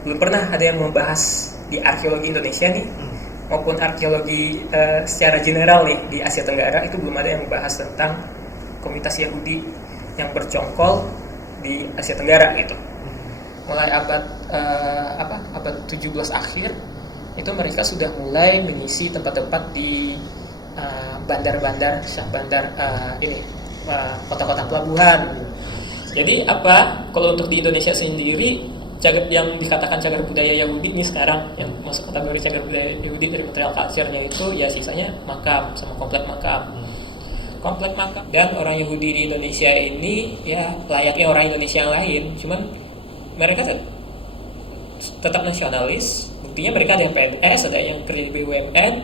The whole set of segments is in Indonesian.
belum pernah ada yang membahas di arkeologi Indonesia nih, maupun arkeologi secara general nih di Asia Tenggara, itu belum ada yang membahas tentang komunitas Yahudi yang bercongkol di Asia Tenggara gitu. Mulai abad 17 akhir itu mereka sudah mulai mengisi tempat-tempat di bandar-bandar, kota-kota pelabuhan. Jadi apa? Kalau untuk di Indonesia sendiri, cagar yang dikatakan cagar budaya Yahudi ini sekarang yang masuk kategori cagar budaya Yahudi dari material culture-nya itu ya sisanya makam sama komplek makam. Komplek makam dan orang Yahudi di Indonesia ini ya layaknya orang Indonesia yang lain, cuman mereka tetap nasionalis. Buktinya mereka ada yang PNS, ada yang kerja di BUMN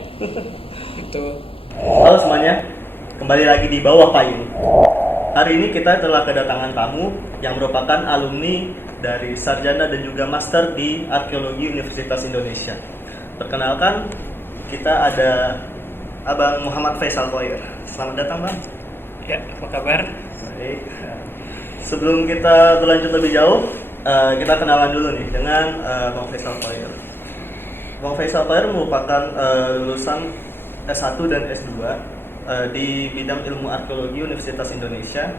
gitu. Halo semuanya, kembali lagi di Bawah Payung. Hari ini kita telah kedatangan tamu yang merupakan alumni dari sarjana dan juga master di Arkeologi Universitas Indonesia. Perkenalkan, kita ada Abang Muhammad Faisal Khoir. Selamat datang, Bang. Ya, apa kabar? Baik. Sebelum kita berlanjut lebih jauh, kita kenalan dulu nih dengan Bang Faisal Khoir. Bang Faisal Khoir merupakan lulusan S1 dan S2 di bidang ilmu arkeologi Universitas Indonesia.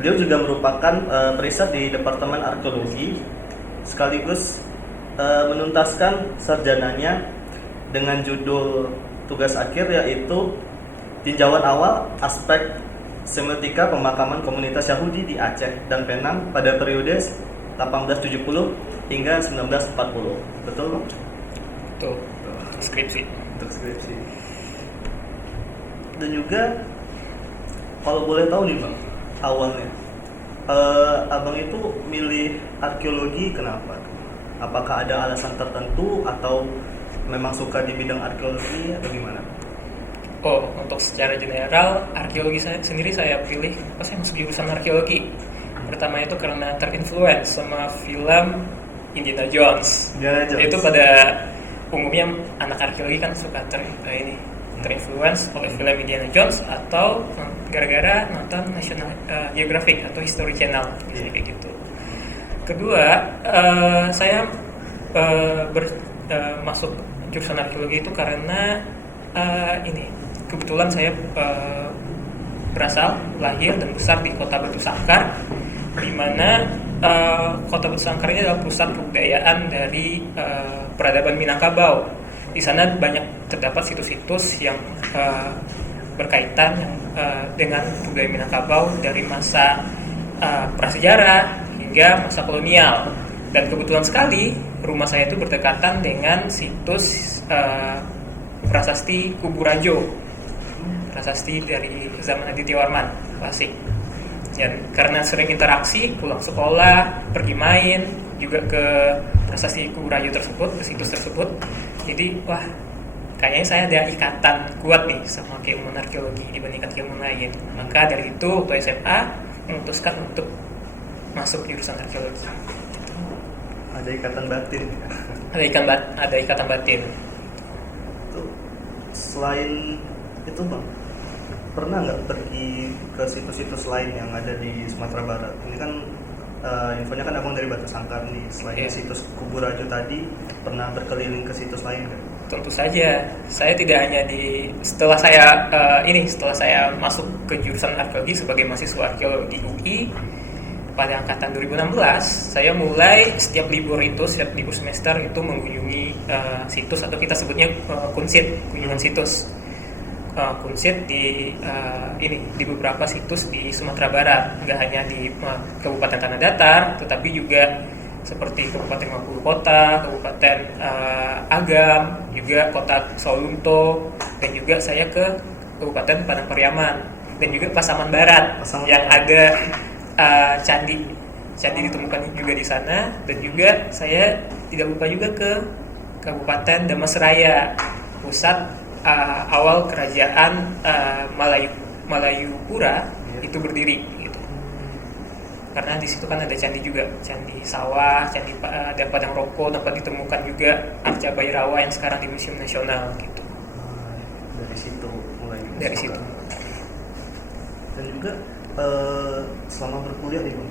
Beliau juga merupakan periset di Departemen Arkeologi, sekaligus menuntaskan sarjananya dengan judul tugas akhir yaitu tinjauan awal aspek semiotika pemakaman komunitas Yahudi di Aceh dan Penang pada periode 1870 hingga 1940. Betul, Bang? Tuh, skripsi. Untuk skripsi. Dan juga kalau boleh tahu nih, Bang, awalnya Abang itu milih arkeologi kenapa? Apakah ada alasan tertentu atau memang suka di bidang arkeologi atau gimana? Oh, untuk secara general arkeologi sendiri saya pilih kenapa saya masuk jurusan arkeologi. Pertama itu karena terinfluence sama film Indiana Jones. Itu pada umumnya anak arkeologi kan suka terinfluence oleh film Indiana Jones atau gara-gara nonton National Geographic atau History Channel kayak gitu. Kedua, saya masuk jurusan arkeologi itu karena kebetulan saya berasal lahir dan besar di kota Batu Sangkar, di mana kota Batu Sangkar ini adalah pusat kebudayaan dari peradaban Minangkabau. Di sana banyak terdapat situs-situs yang berkaitan dengan budaya Minangkabau dari masa prasejarah hingga masa kolonial. Dan kebetulan sekali rumah saya itu berdekatan dengan situs prasasti Kubu Rajo, prasasti dari zaman Aditya Warman klasik. Dan karena sering interaksi, pulang sekolah, pergi main, juga ke prasasti Kubu Rajo tersebut, ke situs tersebut, jadi wah, kayaknya saya ada ikatan kuat nih sama keilmuan arkeologi dibandingkan keilmuan lain. Maka dari itu waktu SMA memutuskan untuk masuk jurusan arkeologi. Ada ikatan batin. Ada ikatan batin. Tuh, selain itu, Bang, pernah nggak pergi ke situs-situs lain yang ada di Sumatera Barat? Ini kan infonya kan Abang dari Batu Sangkar nih. Selain situs Kubu Rajo tadi, pernah berkeliling ke situs lain kan? Tentu saja. Saya tidak hanya setelah saya masuk ke jurusan arkeologi sebagai mahasiswa arkeologi UI pada angkatan 2016, saya mulai setiap libur semester itu mengunjungi situs atau kita sebutnya kunjungan situs. Kunsit di beberapa situs di Sumatera Barat, nggak hanya di Kabupaten Tanah Datar, tetapi juga seperti Kabupaten Bengkulu Kota, Kabupaten Agam, juga Kota Sawalunto, dan juga saya ke Kabupaten Padang Pariaman dan juga Pasaman Barat yang ada candi ditemukan juga di sana, dan juga saya tidak lupa juga ke Kabupaten Damaseraya, pusat awal kerajaan Malayupura itu berdiri gitu. Karena di situ kan ada candi juga, candi sawah, ada padang rokok, tempat ditemukan juga arca Bhairawa yang sekarang di Museum Nasional gitu. Dari situ mulai. Dari situ. Dan juga selama berkuliah nih, Bang,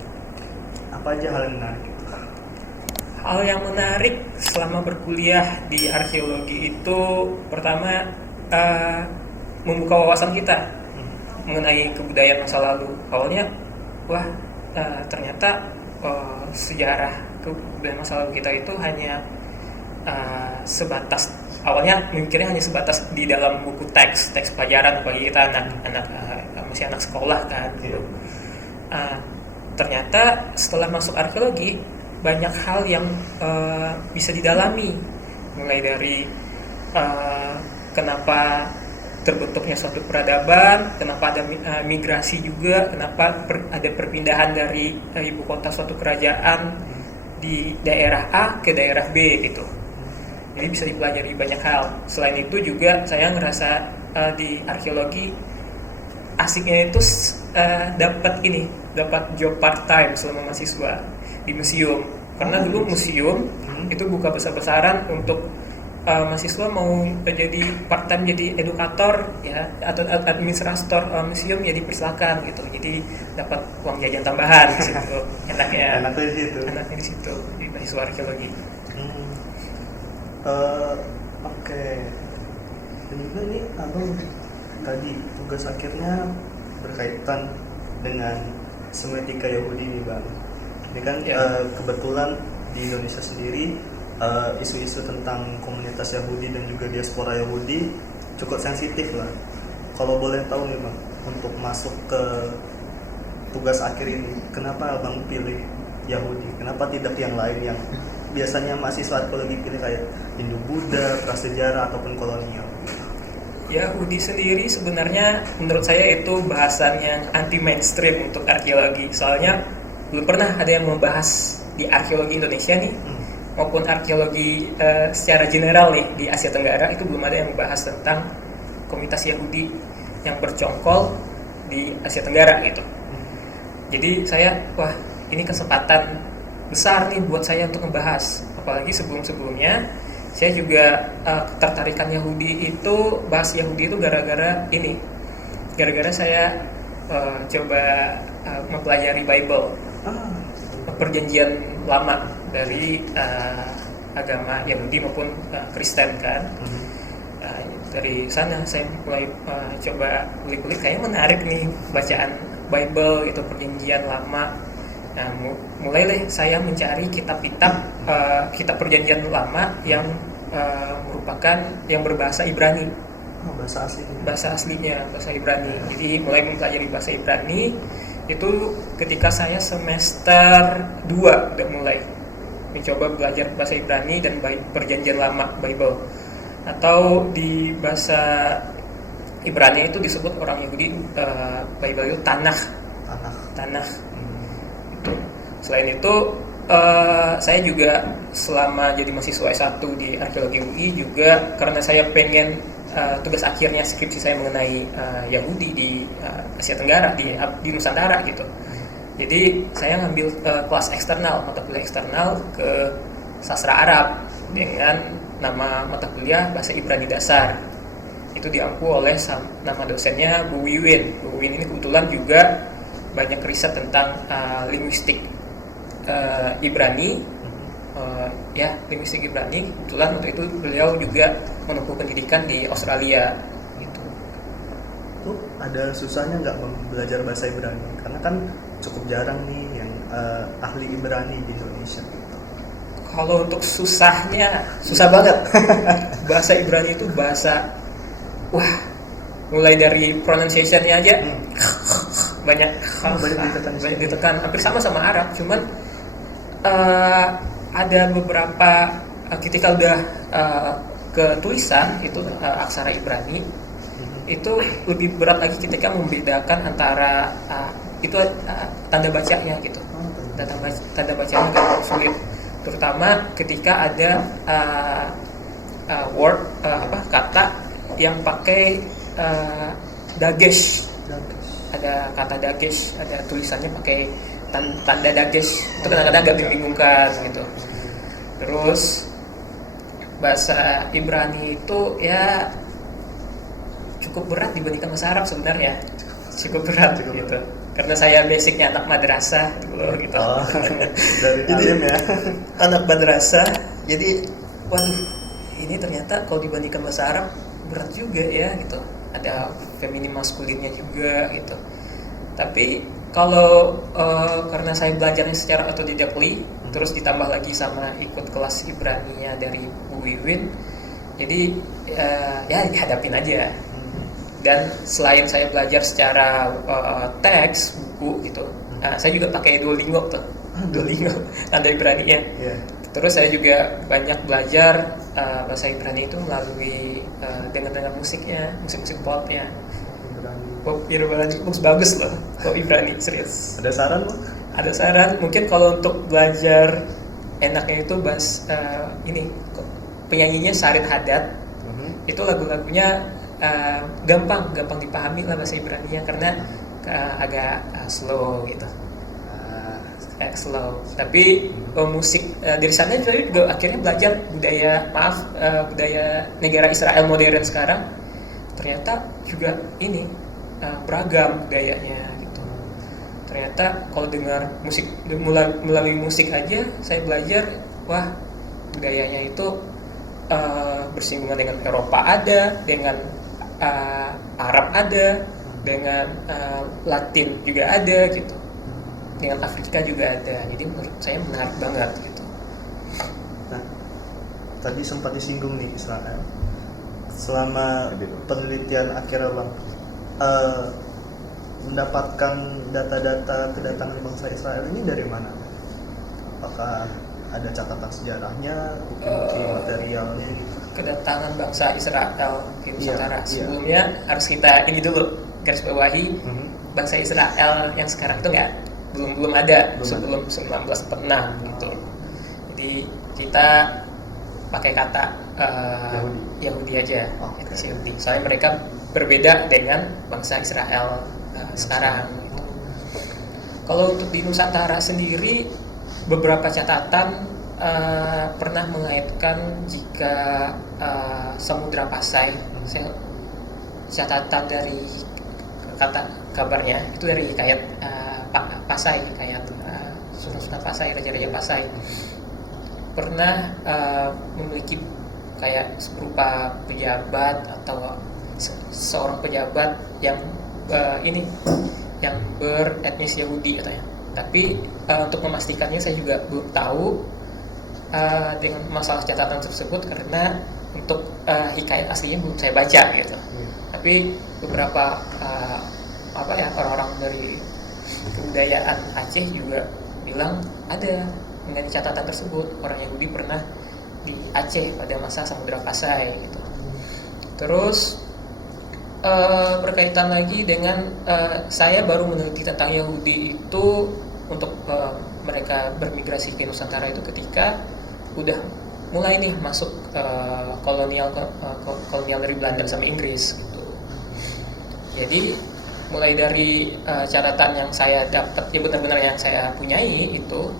apa aja hal yang menarik gitu? Hal yang menarik selama berkuliah di arkeologi itu pertama eh, membuka wawasan kita mengenai kebudayaan masa lalu. Awalnya, wah ternyata sejarah kebudayaan masa lalu kita itu hanya sebatas, awalnya mikirnya hanya sebatas di dalam buku teks pelajaran bagi kita anak masih anak sekolah kan. Ternyata setelah masuk arkeologi banyak hal yang bisa didalami, mulai dari kenapa terbentuknya suatu peradaban, kenapa ada migrasi juga, kenapa ada perpindahan dari ibu kota suatu kerajaan di daerah A ke daerah B gitu. Jadi bisa dipelajari banyak hal. Selain itu juga saya ngerasa di arkeologi asiknya itu dapat job part time selama mahasiswa di museum, karena dulu museum itu buka besar-besaran untuk mahasiswa mau jadi part time jadi edukator ya atau administrator museum ya dipersilakan gitu, jadi dapat uang jajan tambahan di situ. enaknya di situ di mahasiswa arkeologi. Oke. Dan juga ini abang tadi tugas akhirnya berkaitan dengan semiotika Yahudi nih bang. Ini kan kebetulan di Indonesia sendiri isu-isu tentang komunitas Yahudi dan juga diaspora Yahudi cukup sensitif lah. Kalau boleh tahu nih bang, untuk masuk ke tugas akhir ini, kenapa abang pilih Yahudi? Kenapa tidak yang lain yang biasanya mahasiswa arkeologi pilih kayak Hindu Buddha, prasejarah ataupun kolonial? Yahudi sendiri sebenarnya menurut saya itu bahasan yang anti mainstream untuk arkeologi. Soalnya belum pernah ada yang membahas di arkeologi Indonesia nih, maupun arkeologi secara general nih di Asia Tenggara, itu belum ada yang membahas tentang komunitas Yahudi yang bercongkol di Asia Tenggara gitu. Jadi saya, wah ini kesempatan besar nih buat saya untuk membahas. Apalagi sebelum-sebelumnya saya juga ketertarikan Yahudi itu, bahas Yahudi itu gara-gara saya coba mempelajari Bible, perjanjian lama dari agama Yahudi maupun Kristen kan. Dari sana saya mulai coba kulik-kulik, kayaknya menarik nih bacaan Bible itu perjanjian lama. Nah, mulai deh saya mencari kitab-kitab kitab perjanjian lama yang merupakan yang berbahasa Ibrani. Bahasa aslinya bahasa Ibrani. Jadi mulai mempelajari bahasa Ibrani itu ketika saya semester 2 udah mulai mencoba belajar bahasa Ibrani dan perjanjian lama Bible. Atau di bahasa Ibrani itu disebut orang Yahudi Bible itu Tanakh. Itu. Selain itu saya juga selama jadi mahasiswa S1 di arkeologi UI juga karena saya pengen tugas akhirnya skripsi saya mengenai Yahudi di Asia Tenggara, di Nusantara gitu. Jadi saya ngambil kelas eksternal, mata kuliah eksternal ke sastra Arab dengan nama mata kuliah bahasa Ibrani dasar. Itu diampu oleh nama dosennya Bu Wiwin. Bu Wiwin ini kebetulan juga banyak riset tentang linguistik Ibrani, linguistik Ibrani. Kebetulan waktu itu beliau juga menempuh pendidikan di Australia. Gitu. Tuh ada susahnya nggak belajar bahasa Ibrani? Karena kan cukup jarang nih yang ahli Ibrani di Indonesia. Kalau untuk susahnya, susah banget. Bahasa Ibrani itu bahasa, mulai dari pronunciation-nya aja banyak ditekan. Hampir sama Arab, cuman ada beberapa ketika udah ke tulisan itu aksara Ibrani itu lebih berat lagi ketika membedakan antara itu tanda bacanya gitu. Tanda bacanya agak sulit, terutama ketika ada kata yang pakai dagesh. Ada kata dagesh, ada tulisannya pakai tanda dagesh. Itu kadang-kadang agak membingungkan gitu. Terus bahasa Ibrani itu ya cukup berat dibandingkan bahasa Arab sebenarnya. Cukup berat gitu. karena saya basicnya anak madrasah dulu gitu. Oh, dari Jadi, alim ya. anak madrasah, jadi waduh, ini ternyata kalau dibandingkan bahasa Arab berat juga ya gitu. Ada feminim maskulinnya juga gitu. Tapi kalau karena saya belajarnya secara autodidactly, terus ditambah lagi sama ikut kelas Ibrania dari Bu Wiwin, jadi ya dihadapin aja. Dan selain saya belajar secara teks buku gitu, saya juga pakai Duolingo tuh, Duolingo tanda Ibrani ya. Iya. Terus saya juga banyak belajar bahasa Ibrani itu melalui dengar musiknya, musik popnya. Pop Ibrani bagus loh, pop Ibrani serius. Ada saran Bang? Ada saran, mungkin kalau untuk belajar enaknya itu ini penyanyinya Sarid Haddad. Itu lagu-lagunya gampang dipahami lah bahasa Ibrani-nya karena agak slow gitu. Kayak slow. Tapi musik dari sana saya juga akhirnya belajar budaya negara Israel modern sekarang. Ternyata juga ini beragam budayanya gitu. Ternyata kalau dengar musik melalui musik aja saya belajar, wah budayanya itu bersinggungan dengan Eropa ada, dengan Arab ada, dengan Latin juga ada gitu, dengan Afrika juga ada. Jadi menurut saya menarik banget gitu. Nah, tadi sempat disinggung nih Israel. Selama penelitian akhirnya Bang, mendapatkan data-data kedatangan bangsa Israel ini dari mana? Apakah ada catatan sejarahnya, bukti materialnya? Kedatangan bangsa Israel ke Nusantara. Iya. Sebelumnya harus kita ini dulu garis bawahi, bangsa Israel yang sekarang itu belum ada sebelum 1946 gitu. Jadi kita pakai kata Yahudi aja, etnis Yahudi. Soalnya mereka berbeda dengan bangsa Israel sekarang. Kalau untuk di Nusantara sendiri, beberapa catatan pernah mengaitkan jika Samudra Pasai, catatan dari kata kabarnya itu dari Hikayat Pasai, Hikayat Sunan Pasai, Raja-Raja Pasai pernah memiliki kayak berupa pejabat atau seorang pejabat yang yang beretnis Yahudi katanya. Tapi untuk memastikannya saya juga belum tahu dengan masalah catatan tersebut karena untuk hikayat aslinya belum saya baca gitu. Tapi beberapa orang-orang dari kebudayaan Aceh juga bilang ada mengenai catatan tersebut, orang Yahudi pernah di Aceh pada masa Samudra Pasai gitu. Terus berkaitan lagi dengan saya baru meneliti tentang Yahudi itu untuk mereka bermigrasi ke Nusantara itu ketika udah mulai nih masuk kolonial dari Belanda sama Inggris gitu. Jadi mulai dari catatan yang saya dapat, ya benar-benar yang saya punyai itu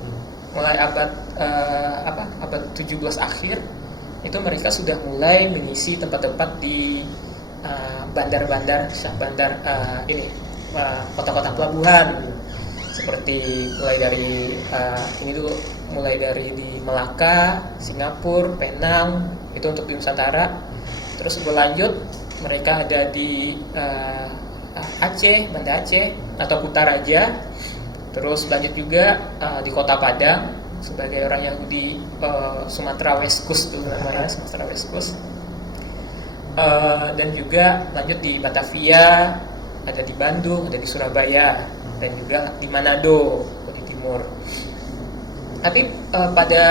mulai abad 17 akhir itu mereka sudah mulai mengisi tempat-tempat di bandar-bandar kota-kota pelabuhan seperti mulai dari di Melaka, Singapura, Penang itu untuk di Nusantara. Terus berlanjut mereka ada di Aceh, Banda Aceh atau Kutaraja. Terus lanjut juga di Kota Padang sebagai orang Yahudi Sumatera West Coast dulu namanya, Sumatera West Coast. Dan juga lanjut di Batavia, ada di Bandung, ada di Surabaya, dan juga di Manado di timur. Tapi pada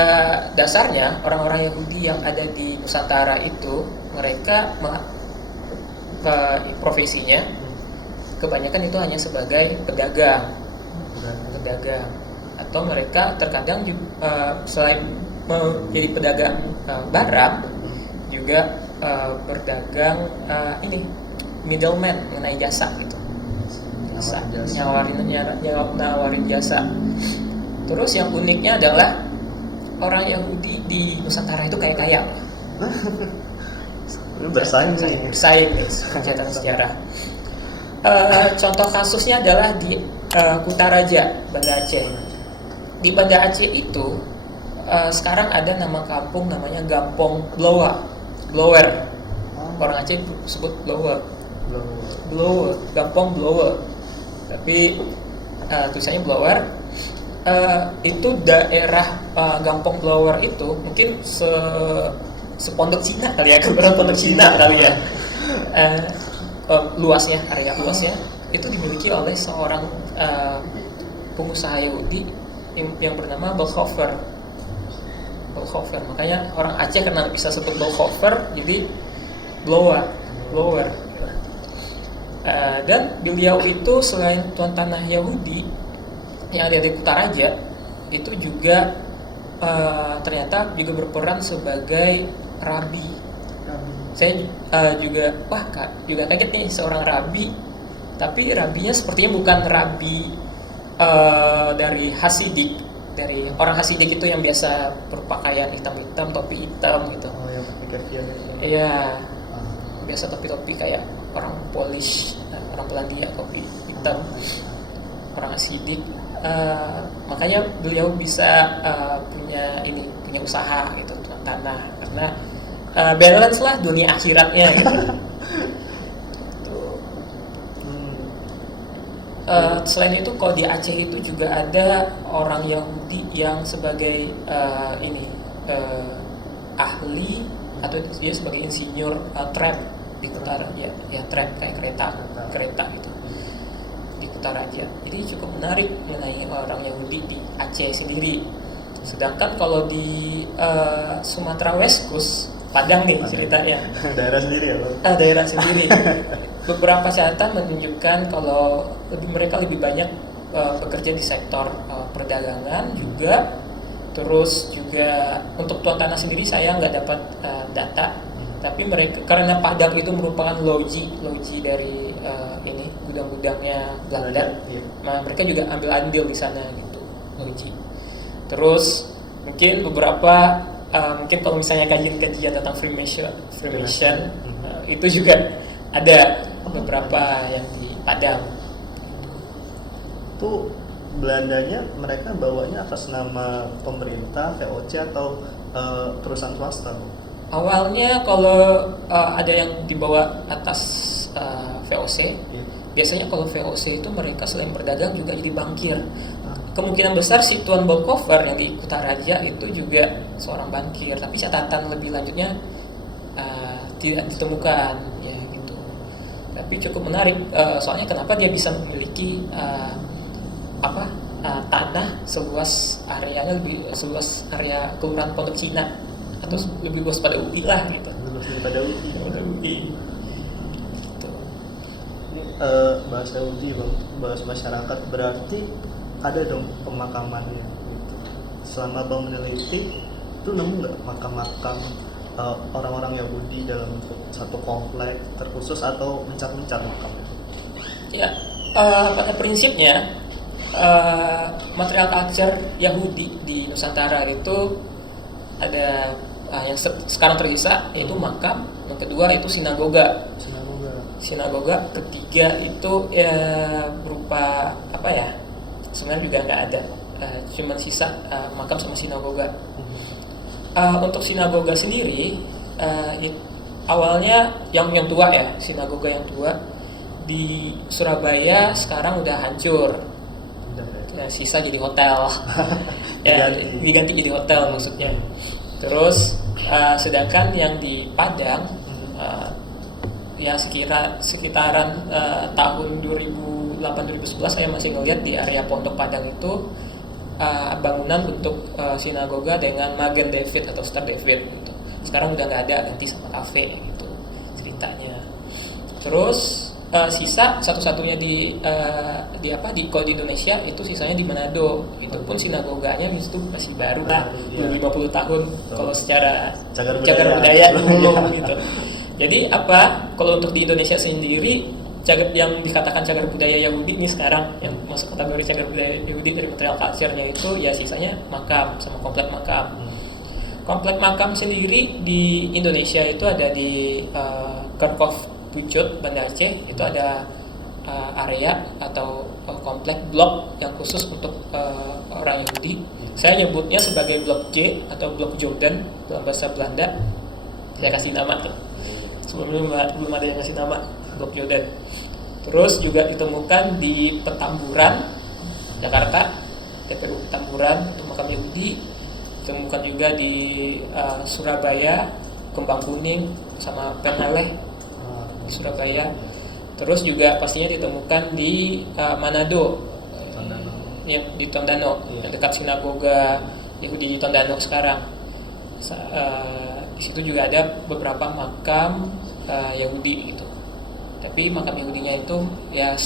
dasarnya orang-orang Yahudi yang ada di Nusantara itu mereka profesinya kebanyakan itu hanya sebagai pedagang atau mereka terkadang selain menjadi pedagang barang juga berdagang middleman mengenai jasa gitu, nawarin jasa. Terus yang uniknya adalah orang Yahudi di Nusantara itu kaya bersaing catatan sejarah. Contoh kasusnya adalah di Kutaraja, Banda Aceh. Di Banda Aceh itu sekarang ada nama kampung namanya Gampong Blower. Orang Aceh sebut Blower, Gampong Blower. Tapi tulisannya Blower. Itu daerah Gampong Blower itu mungkin sepondok Cina kali ya, kebetulan pondok Cina kali ya. Luasnya, area luasnya itu dimiliki oleh seorang pengusaha Yahudi yang bernama Balhofer. Makanya orang Aceh karena bisa sebut Balhofer, jadi blower. Dan beliau itu selain tuan tanah Yahudi yang ada di Kutaraja, itu juga ternyata juga berperan sebagai rabi. Saya juga kaget nih, seorang rabi, tapi rabinya sepertinya bukan rabi dari Hasidik, dari orang Hasidik itu yang biasa berpakaian hitam-hitam, topi hitam gitu. Oh, yang pakai kafian itu. Iya, biasa topi-topi kayak orang Polish, orang Polandia, topi hitam, orang Hasidik. Makanya beliau bisa punya usaha gitu, tanah, karena balance lah dunia akhiratnya gitu. Selain itu kalau di Aceh itu juga ada orang Yahudi yang sebagai ahli atau dia sebagai insinyur tram di Kutaraja, ya tram kayak kereta gitu di Kutaraja. Jadi cukup menarik mengenai orang Yahudi di Aceh sendiri. Sedangkan kalau di Sumatera West Coast, Padang nih ceritanya. Daerah sendiri ya, Bang? Daerah sendiri. Beberapa catatan menunjukkan kalau mereka lebih banyak bekerja di sektor perdagangan juga. Terus juga untuk tuan tanah sendiri saya nggak dapat data, tapi mereka karena Padang itu merupakan loji dari gudang-gudangnya Belanda, mereka juga ambil andil di sana gitu, loji. Terus mungkin beberapa mungkin kalau misalnya kajian tentang Freemason itu juga ada beberapa yang di Padang. Itu Belandanya mereka bawanya atas nama pemerintah, VOC atau perusahaan swasta? Awalnya kalau ada yang dibawa atas VOC, biasanya kalau VOC itu mereka selain berdagang juga jadi bankir. Kemungkinan besar si Tuan Balhofer yang di Kutaraja itu juga seorang bankir, tapi catatan lebih lanjutnya tidak ditemukan ya gitu. Tapi cukup menarik, soalnya kenapa dia bisa memiliki tanah seluas areanya lebih seluas area kelurahan Pondok Cina atau lebih luas pada UI lah gitu. Luas daripada UI. Gitu. Bahasa UI, Bang, bahasa masyarakat, berarti ada dong pemakamannya gitu. Selama Bang meneliti itu nemu nggak makam-makam orang-orang Yahudi dalam satu komplek terkhusus atau mencar-mencar makamnya? Ya, pada prinsipnya material culture Yahudi di Nusantara itu ada yang sekarang tersisa yaitu makam, yang kedua itu sinagoga, ketiga itu ya berupa sebenarnya juga nggak ada, cuman sisa makam sama sinagoga. Untuk sinagoga sendiri awalnya yang tua ya, sinagoga yang tua di Surabaya sekarang udah hancur. Ya, sisa jadi hotel. Ya, diganti jadi hotel maksudnya. Terus sedangkan yang di Padang ya sekitaran tahun 2008-2011 saya masih ngeliat di area Pondok Padang itu bangunan untuk sinagoga dengan Magen David atau Star David gitu. Sekarang udah nggak ada, ganti sama kafe gitu ceritanya. Terus sisa satu-satunya kalau di Indonesia itu sisanya di Manado. Itu pun sinagoganya itu masih baru lah, 50 tahun kalau secara cagar budaya dulu gitu. Jadi kalau untuk di Indonesia sendiri yang dikatakan cagar budaya Yahudi ini sekarang yang masuk kategori cagar budaya Yahudi dari material culture-nya itu ya sisanya makam sama komplek makam. Komplek makam sendiri di Indonesia itu ada di Kerkhoff Pucuk, Banda Aceh, itu ada area atau komplek blok yang khusus untuk orang Yahudi. Saya nyebutnya sebagai blok J atau blok Jordan dalam bahasa Belanda. Saya kasih nama tuh. Sebelumnya belum ada yang kasih nama blok Jordan. Terus juga ditemukan di Petamburan, Jakarta, TPU Petamburan untuk makam Yahudi. Ditemukan juga di Surabaya, Kembang Kuning sama Peneleh di Surabaya. Terus juga pastinya ditemukan di Manado, yang di Tondano, yang dekat sinagoga Yahudi di Tondano sekarang. Di situ juga ada beberapa makam Yahudi gitu. Tapi makam Yahudinya itu ya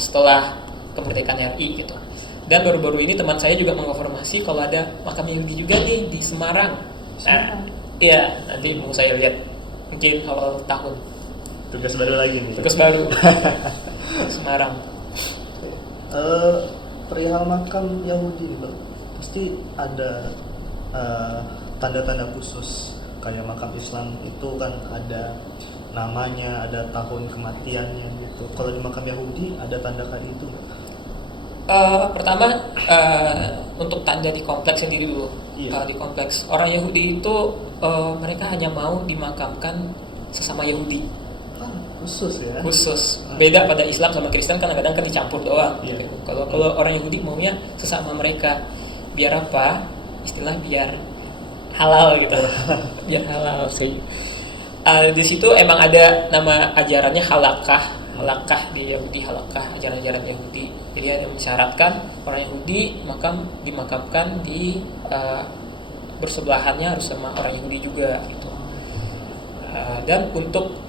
setelah kemerdekaan RI gitu. Dan baru-baru ini teman saya juga mengonfirmasi kalau ada makam Yahudi juga nih di Semarang. Nah, iya, nanti mau saya lihat mungkin awal tahun. Tugas baru lagi nih. Tugas baru. Semarang. Perihal makam Yahudi nih, Bang. Pasti ada tanda-tanda khusus. Kayak makam Islam itu kan ada namanya, ada tahun kematiannya gitu. Kalau di makam Yahudi ada tanda kayak itu nggak? Pertama untuk tanda di kompleks sendiri dulu. Iya. Di kompleks orang Yahudi itu mereka hanya mau dimakamkan sesama Yahudi. Khusus ya? Khusus. Beda pada Islam sama Kristen kan kadang-kadang kan dicampur doang. Iya. Gitu. Kalau orang Yahudi maunya sesama mereka. Biar apa? Istilah biar halal gitu. Biar halal sih. Di situ emang ada nama ajarannya halakah di Yahudi, halakah ajaran-ajaran Yahudi. Jadi ada mensyaratkan orang Yahudi dimakamkan di bersebelahannya harus sama orang Yahudi juga gitu. Dan untuk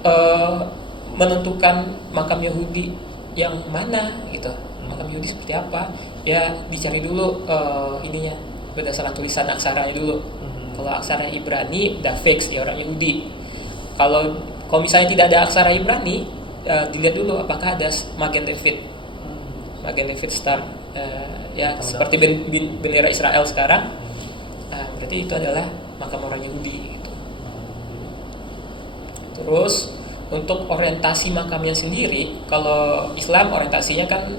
menentukan makam Yahudi yang mana gitu, makam Yahudi seperti apa, ya dicari dulu ininya berdasarkan tulisan aksaranya dulu. Kalau aksara Ibrani udah fix dia orang Yahudi. Kalau misalnya tidak ada aksara Ibrani, dilihat dulu apakah ada Magen David Star, ya seperti bendera Israel sekarang. Berarti itu adalah makam orang Yahudi gitu. Terus untuk orientasi makamnya sendiri, kalau Islam orientasinya kan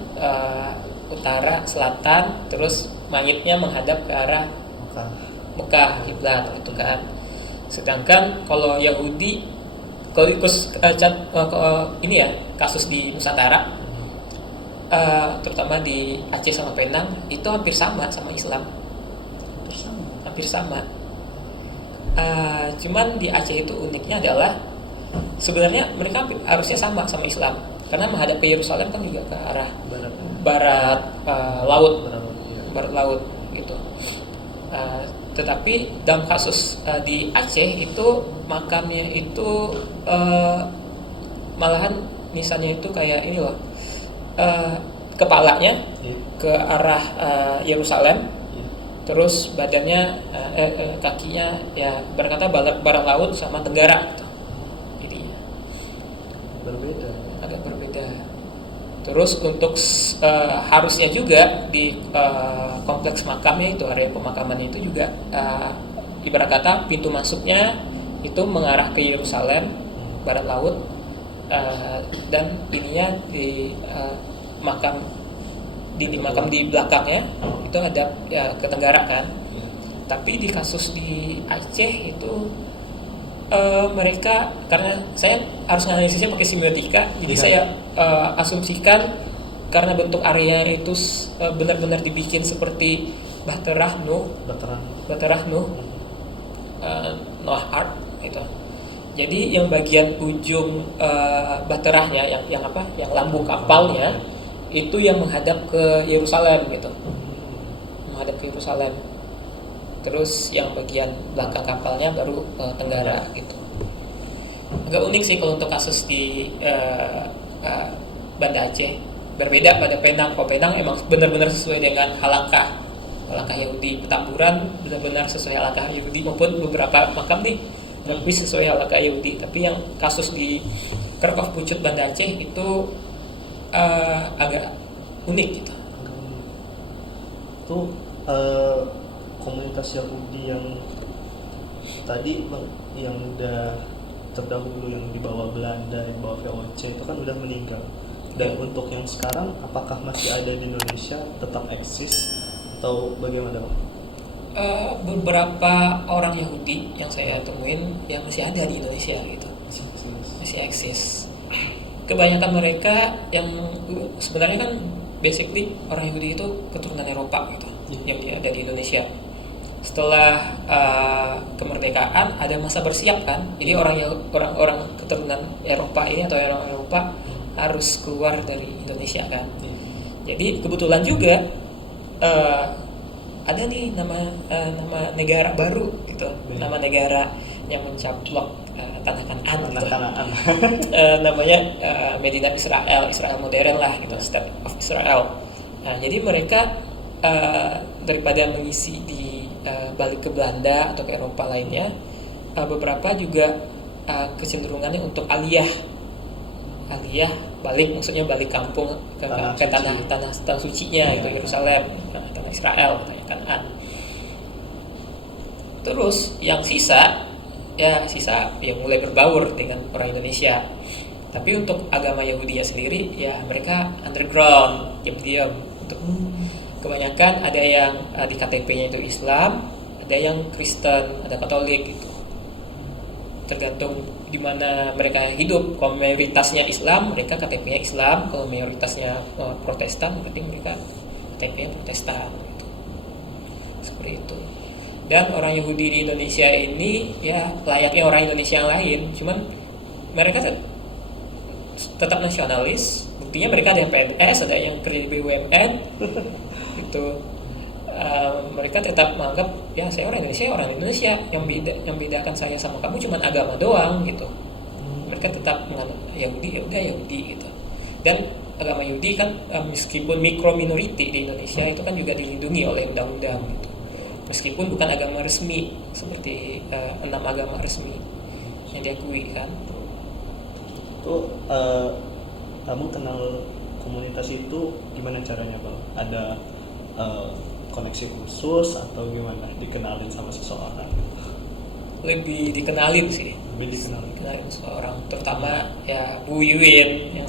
utara, selatan, terus mayitnya menghadap ke arah Mekah, kiblat gitu kan. Sedangkan kalau Yahudi, kalau ini ya kasus di Nusantara, terutama di Aceh sama Penang, itu hampir sama Islam. Hampir sama. Cuman di Aceh itu uniknya adalah sebenarnya mereka harusnya sama Islam, karena menghadap ke Yerusalem kan juga ke arah barat laut gitu. Tetapi dalam kasus di Aceh itu makamnya itu malahan misalnya itu kayak ini loh, kepalanya ke arah Yerusalem, terus badannya kakinya ya berkata barat laut sama tenggara gitu. Jadi agak berbeda. Terus untuk harusnya juga di kompleks makamnya itu, area pemakamannya itu juga ibarat kata pintu masuknya itu mengarah ke Yerusalem barat laut, dan ininya di makam di belakangnya itu ada ya ke tenggara kan. Tapi di kasus di Aceh itu mereka, karena saya harus analisisnya pakai semiotika, jadi saya asumsikan karena bentuk area itu benar-benar dibikin seperti Bahtera Nuh, Noah Ark itu. Jadi yang bagian ujung Bahterahnya, yang lambung kapalnya itu yang menghadap ke Yerusalem gitu, menghadap ke Yerusalem. Terus yang bagian belakang kapalnya baru tenggara gitu. Agak unik sih kalau untuk kasus di Banda Aceh. Berbeda pada Penang. Kalau Penang emang benar-benar sesuai dengan halakah Yahudi. Petamburan benar-benar sesuai halakah Yahudi, maupun beberapa makam nih lebih sesuai halakah Yahudi. Tapi yang kasus di Kerkhof Pucut Banda Aceh itu agak unik gitu. Itu komunitas Yahudi yang tadi yang udah terdahulu, yang dibawa Belanda, yang dibawa VOC itu kan udah meninggal. Dan untuk yang sekarang, apakah masih ada di Indonesia, tetap eksis atau bagaimana Bang? Beberapa orang Yahudi yang saya temuin yang masih ada di Indonesia gitu, masih eksis. Kebanyakan mereka yang sebenarnya kan basically orang Yahudi itu keturunan Eropa gitu, yang ada di Indonesia. Setelah kemerdekaan ada masa bersiap kan, jadi orang keturunan Eropa ini atau orang Eropa harus keluar dari Indonesia kan. Jadi kebetulan juga ada nih nama negara baru gitu, nama negara yang mencaplok tanah Kanaan gitu. Namanya Medina Israel modern lah gitu, State of Israel. Nah, jadi mereka daripada mengisi di balik ke Belanda atau ke Eropa lainnya, beberapa juga kecenderungannya untuk aliyah balik, maksudnya balik kampung ke tanah sucinya gitu, Yerusalem, tanah Israel, tanah Kanaan. Terus yang sisa ya mulai berbaur dengan orang Indonesia. Tapi untuk agama Yahudi sendiri ya mereka underground, diam-diam. Untuk kebanyakan ada yang di KTP-nya itu Islam, ada yang Kristen, ada Katolik gitu. Tergantung di mana mereka hidup. Kalau mayoritasnya Islam, mereka KTP-nya Islam. Kalau mayoritasnya Protestan, berarti mereka KTP-nya Protestan gitu. Seperti itu. Dan orang Yahudi di Indonesia ini ya layaknya orang Indonesia yang lain, cuman mereka tetap nasionalis. Buktinya mereka ada yang PNS, ada yang kerja di BUMN gitu. Mereka tetap menganggap ya saya orang Indonesia, yang bedakan saya sama kamu cuma agama doang gitu. Mereka tetap menganggap Yahudi ya udah Yahudi gitu. Dan agama Yahudi kan meskipun mikro minority di Indonesia itu kan juga dilindungi oleh undang-undang gitu. Meskipun bukan agama resmi seperti 6 agama resmi yang diakui kan. Itu kamu kenal komunitas itu gimana caranya Bang? Ada koneksi khusus atau gimana dikenalin sama seseorang? Lebih dikenalin sih. Dikenalin seseorang, terutama ya Bu Yuwin yang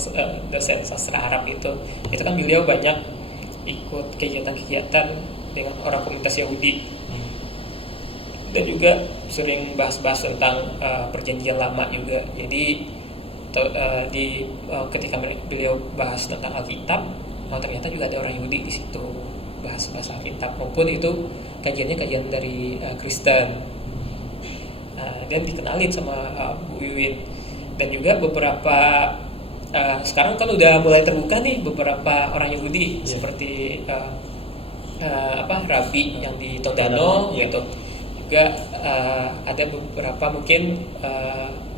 dosen sastra Arab itu kan beliau banyak ikut kegiatan-kegiatan dengan orang komunitas Yahudi dan juga sering bahas-bahas tentang perjanjian lama juga. Jadi ketika beliau bahas tentang Alkitab, ternyata juga ada orang Yahudi di situ bahas Alkitab, maupun itu kajian dari Kristen. Dan dikenalin sama Bu Wiwin. Dan juga beberapa sekarang kan udah mulai terbuka nih beberapa orang Yahudi seperti Rabi yang di Tondano gitu. Juga ada beberapa mungkin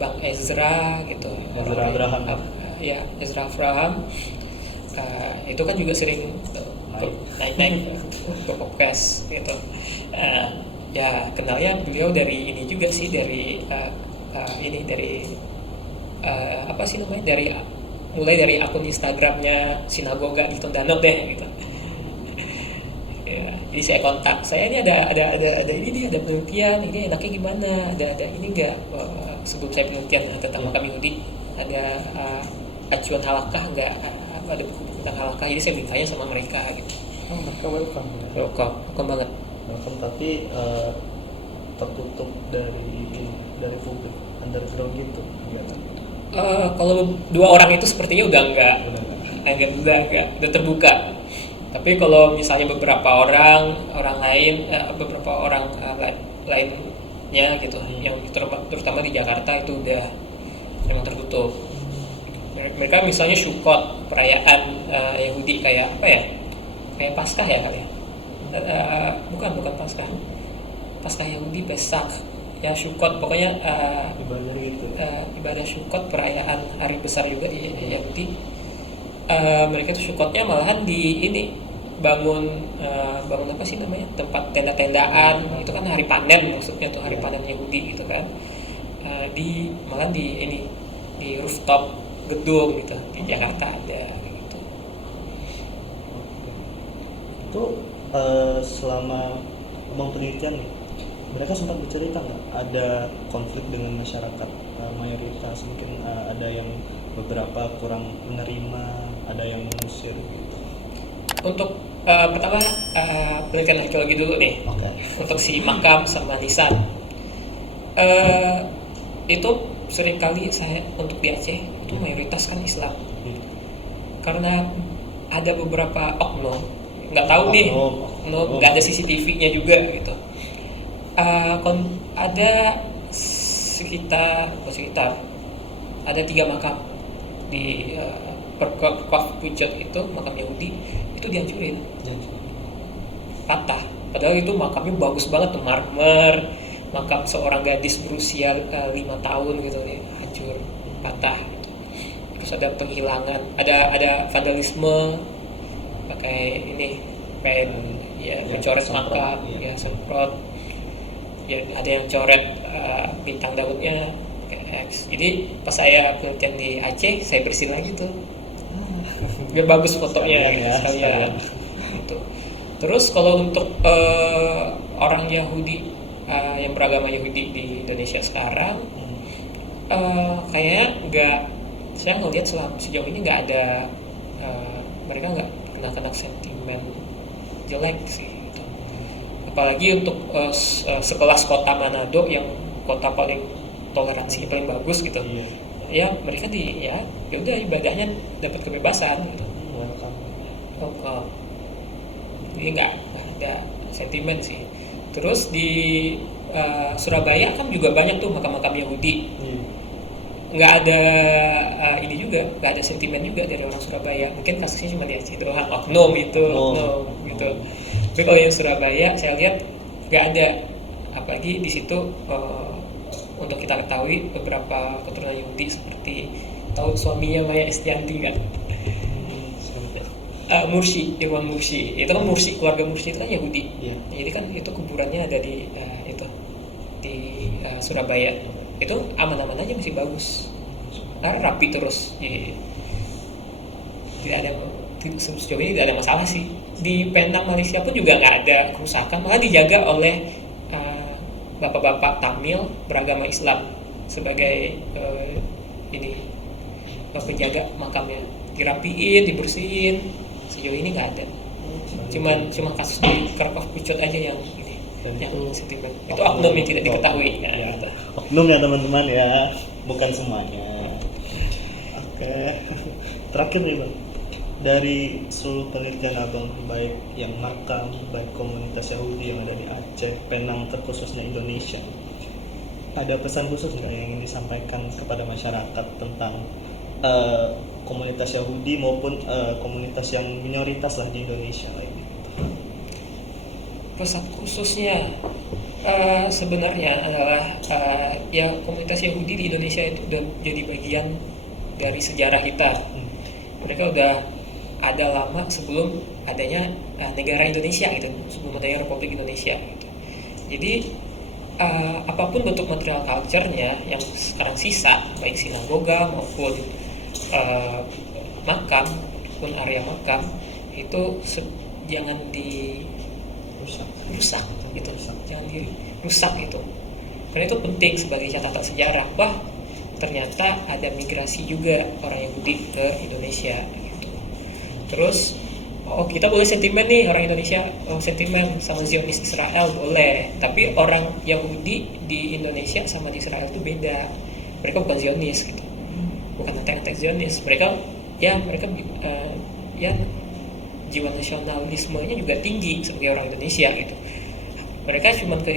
Bang Ezra gitu. Ezra Abraham. Ezra Abraham. Itu kan juga sering naik ke podcast gitu. Ya kenalnya beliau dari ini juga sih, dari mulai dari akun Instagramnya sinagoga di Tondano deh gitu. Ya, jadi saya kontak, saya ini ada penelitian, ini enaknya gimana, ada ini enggak, sebelum saya penelitian tentang makam Yahudi ada acuan halakah enggak, ada buku tentang halakah. Jadi saya bertanya sama mereka gitu. Mereka welcome banget. Welcome, tapi tertutup dari publik, underground gitu kegiatan. Kalau 2 orang itu sepertinya udah enggak terbuka. Tapi kalau misalnya beberapa orang lain, lainnya gitu, yang terutama di Jakarta itu udah memang tertutup. Mereka misalnya Sukkot, perayaan Yahudi kayak apa ya? Kayak Paskah ya kali ya? Bukan Paskah Yahudi, Pesak ya, Sukkot, pokoknya ibadah gitu. Ibadah Sukkot, perayaan hari besar juga di Yahudi. Mereka tuh Sukkotnya malahan di ini bangun apa sih namanya, tempat tenda-tendaan itu kan hari panen, maksudnya tuh hari panen Yahudi gitu kan, malahan di rooftop gedung gitu di Jakarta ada gitu. Itu selama ngomong penelitian nih, Mereka sempat bercerita nggak ada konflik dengan masyarakat mayoritas, mungkin ada yang beberapa kurang menerima, ada yang mengusir gitu. Untuk pertama penelitian arkeologi dulu nih. Oke. Untuk si makam sama nisan. Itu seringkali saya untuk di Aceh itu mayoritas kan Islam. Karena ada beberapa oknum, nggak tahu nih, nggak ada CCTV-nya juga gitu. Ada sekitar ada 3 makam di Perkop Pucet itu, makam Yahudi itu dihancurin, patah. Padahal itu makamnya bagus banget tuh, marmer, makam seorang gadis berusia 5 tahun gitu ya, hancur, patah. Terus ada penghilangan, ada vandalisme pakai ini pen, ya mencoret makam, ya semprot, ya ada yang coret bintang Daudnya kayak X. Jadi pas saya penelitian di Aceh, saya bersihin lagi tuh, biar bagus fotonya sekalian. Gitu. Terus kalau untuk orang Yahudi yang beragama Yahudi di Indonesia sekarang, kayaknya nggak, saya ngelihat sejauh ini nggak ada, mereka nggak pernah kena sentimen jelek sih. Gitu. Apalagi untuk sekelas kota Manado yang kota paling toleransi paling bagus gitu, ya mereka ya udah ibadahnya dapat kebebasan gitu. Jadi nggak ada sentimen sih. Terus di Surabaya kan juga banyak tuh makam-makam Yahudi. Nggak ada ini juga, nggak ada sentimen juga dari orang Surabaya. Mungkin kasusnya cuma di Aceh doang, oknum gitu. Tapi kalau yang Surabaya saya lihat nggak ada. Apalagi di situ untuk kita ketahui beberapa keturunan Yahudi seperti tahu suaminya Maya Estianti kan. Mursi, Irwan Mursi, itu kan Mursi, keluarga Mursi itu kan Yahudi. Jadi kan itu kuburannya ada di Surabaya. Itu aman-aman aja, masih bagus, karena rapi terus. Tidak ada, sejauh ini tidak ada masalah sih. Di Penang Malaysia pun juga nggak ada kerusakan, malah dijaga oleh bapak-bapak Tamil beragama Islam sebagai penjaga makamnya, dirapiin, dibersihin. Sejauh ini nggak ada, cuma kasus di Kerkop Pucet aja yang ini, yang sentimen. Itu oknum yang tidak diketahui. Gitu. Oknum ya teman-teman ya, bukan semuanya. Oke. Terakhir nih Bang, dari seluruh penelitian Abang, baik yang makam, baik komunitas Yahudi yang ada di Aceh, Penang, terkhususnya Indonesia, ada pesan khusus nggak yang ingin disampaikan kepada masyarakat tentang komunitas Yahudi maupun komunitas yang minoritas lah di Indonesia gitu? Pesan khususnya sebenarnya adalah ya komunitas Yahudi di Indonesia itu udah jadi bagian dari sejarah kita. Mereka udah ada lama sebelum adanya negara Indonesia gitu, sebelum adanya Republik Indonesia gitu. Jadi apapun bentuk material culture-nya yang sekarang sisa, baik sinagoga maupun makam pun area makam itu jangan dirusak gitu, jangan dirusak gitu, karena itu penting sebagai catatan sejarah. Ternyata ada migrasi juga orang Yahudi ke Indonesia gitu. Terus kita boleh sentimen nih orang Indonesia, sentimen sama Zionis Israel boleh, tapi orang Yahudi di Indonesia sama di Israel itu beda. Mereka bukan Zionis gitu, bukan antek Zionis. Mereka jiwa nasionalismenya juga tinggi sebagai orang Indonesia gitu. Mereka cuma ke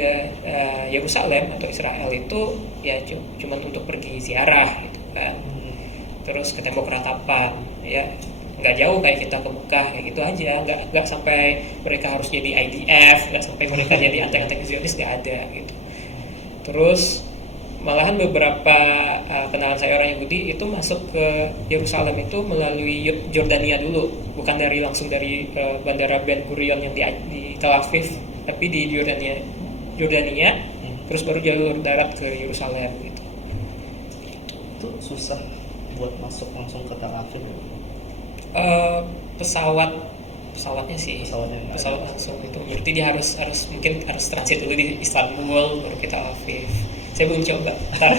Yerusalem atau Israel itu ya cuma untuk pergi ziarah gitu kan. Terus ke tembok ratapan, ya nggak jauh kayak kita ke Mekah kayak gitu aja. Nggak sampai mereka harus jadi IDF, nggak sampai mereka jadi antek Zionis, nggak ada gitu. Terus malahan beberapa kenalan saya orang Yahudi itu masuk ke Yerusalem itu melalui Jordania dulu, bukan langsung dari bandara Ben Gurion yang di Tel Aviv, tapi di Jordania, terus baru jalur darat ke Yerusalem gitu. Itu susah buat masuk langsung ke Tel Aviv. Pesawat pesawatnya sih, Pesawatnya nggak ada. pesawat langsung itu. Berarti dia harus mungkin harus transit dulu di Istanbul baru kita Aviv. Saya belum coba. Ntar.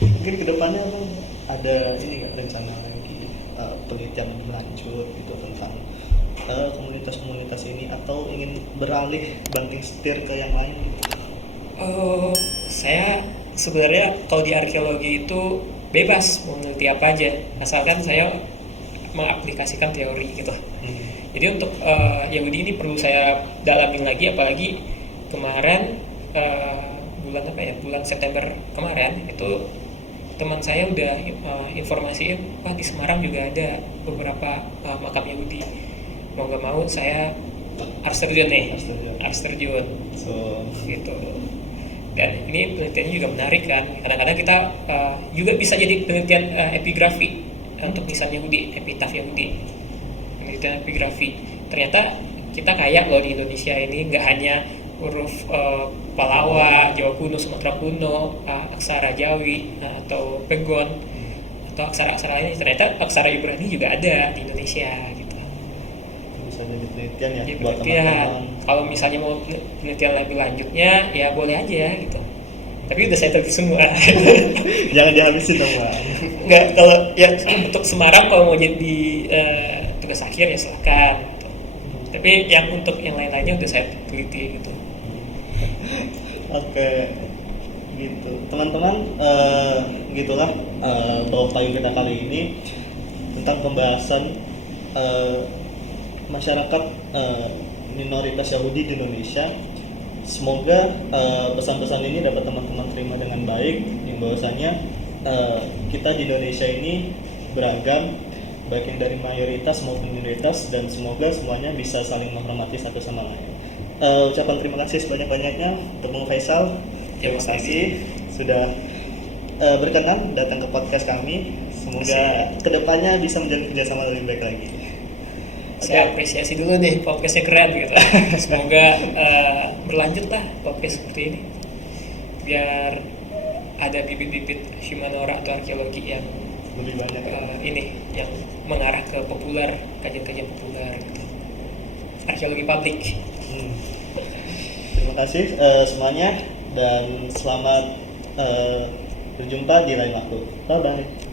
Mungkin kedepannya Abang ada ini nggak rencana lagi penelitian lebih lanjut gitu tentang komunitas-komunitas ini, atau ingin beralih banting setir ke yang lain gitu? Saya sebenarnya kalau di arkeologi itu bebas mau meneliti apa aja, asalkan saya mengaplikasikan teori gitu. Jadi untuk Yahudi ini perlu saya dalamin lagi, apalagi kemarin bulan September kemarin itu teman saya udah informasiin, wah di Semarang juga ada beberapa makam Yahudi. Mau gak mau saya harus terjun nih, harus terjun So gitu. Dan ini penelitiannya juga menarik kan. Kadang-kadang kita juga bisa jadi penelitian epigrafi untuk nisan Yahudi, epitaf Yahudi, penelitian epigrafi. Ternyata kita kaya loh di Indonesia ini, nggak hanya huruf Palawa, Jawa kuno, Sumatera kuno, aksara Jawi atau Pegon atau aksara-aksara lainnya. Ternyata aksara Ibrani juga ada di Indonesia gitu. bisa jadi penelitian ya Jadi buat penelitian. teman-teman. Kalau misalnya mau penelitian lebih lanjutnya, ya boleh aja gitu. Tapi udah saya teliti semua. Jangan dihabisin dong Bang. Nggak, kalau ya untuk Semarang kalau mau jadi tugas akhir ya silakan. Gitu. Tapi yang untuk yang lain-lainnya udah saya teliti gitu. Oke, gitu teman-teman, gitulah bawah payung kita kali ini tentang pembahasan masyarakat minoritas Yahudi di Indonesia. Semoga pesan-pesan ini dapat teman-teman terima dengan baik, yang bahwasanya kita di Indonesia ini beragam, baik yang dari mayoritas maupun minoritas, dan semoga semuanya bisa saling menghormati satu sama lain. Ucapan terima kasih sebanyak-banyaknya untuk Bung Faisal. Terima kasih sudah berkenan datang ke podcast kami. Semoga kedepannya bisa menjalin kerjasama lebih baik lagi. Saya apresiasi dulu nih, podcastnya keren gitu. Semoga berlanjut lah podcast seperti ini, biar ada bibit-bibit humanora atau arkeologi yang Lebih banyak ya. ini yang mengarah ke populer, kajian-kajian populer gitu. Arkeologi publik. Terima kasih semuanya, dan selamat berjumpa di lain waktu. Bye bye.